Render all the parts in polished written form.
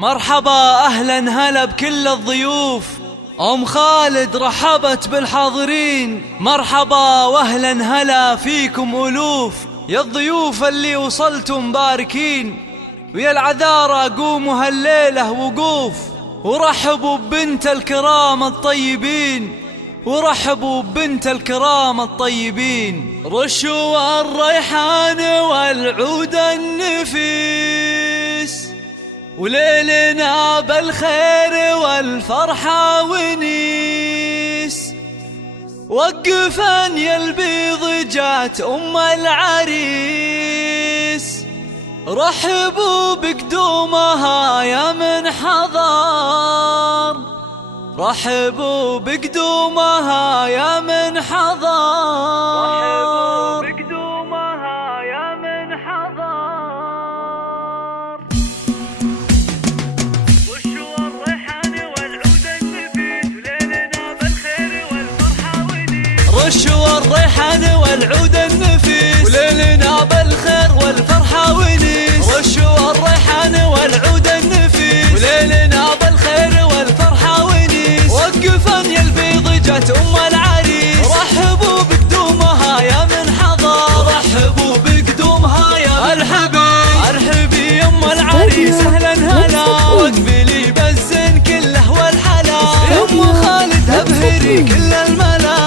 مرحبا أهلا هلا بكل الضيوف. أم خالد رحبت بالحاضرين. مرحبا وأهلا هلا فيكم ألوف، يا الضيوف اللي وصلتم باركين، ويا العذارى قوموا هالليلة وقوف، ورحبوا ببنت الكرام الطيبين، ورحبوا ببنت الكرام الطيبين. رشوا الريحان والعود النفيس، وليلنا بالخير والفرحة ونيس. وقفن يا البيض جات أم العريس، رحبوا بقدومها يا من حضر، رحبوا بقدومها يا من حضر، رحبوا بقدومها يا من حضر. وشوا الريحان والعود النفيس، وليلنا بالخير والفرحة ونيس. رشوا الريحان والعود النفيس، وليلنا بالخير والفرحة ونيس. رشوا الريحان والعود النفيس، وليلنا بالخير والفرحة ونيس. وقفن يا البيض جات أم العريس، رحبوا بقدومها يا من حضر، رحبوا بقدومها يا من حضر. ارحبي يا أم العريس أهلا هلا، واقبلي بالزين كله والحلا. يا أم خالد ابهري كل الملا،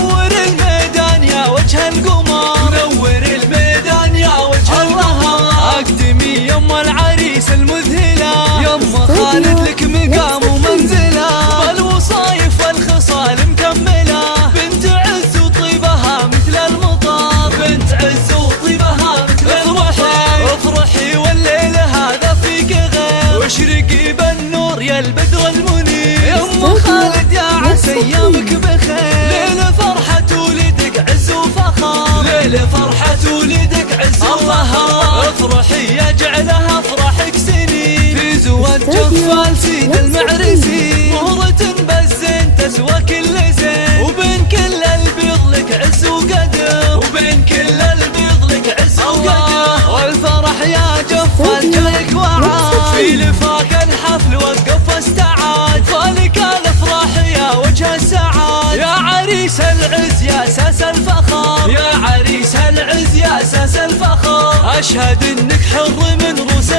نور الميدان يا وجه القمر، نور الميدان يا وجه القمر. اقدمي يا أم العريس المذهلة، يا أم خالد لك مقام ومنزلة، والوصايف والخصال مكملة. بنت عز وطيبها مثل المطر، بنت عز وطيبها مثل المطر. افرحي والليل هذا فيك غير، واشرقي بالنور يا البدر المنير. يا أم خالد يا عسى ايامك بخير، ليلة فرحة ولدك عز وفخر، ليلة فرحة ولدك عز وفخر. افرحي يجعلها افراحك سنين، في زواج جفال سيد المعرسين. مهرة بالزين تسوى كل زين، وبين كل البيض لك عز وقدر، وبين كل البيض لك عز وقدر. والفرح يا جفال جايك وعاد، في لفاك الحفل وقف واستعاد. فالك الافراح يا وجه السعاد، يا عريس العز يا اساس الفخر، يا عريس العز يا اساس الفخر. اشهد انك حر من روس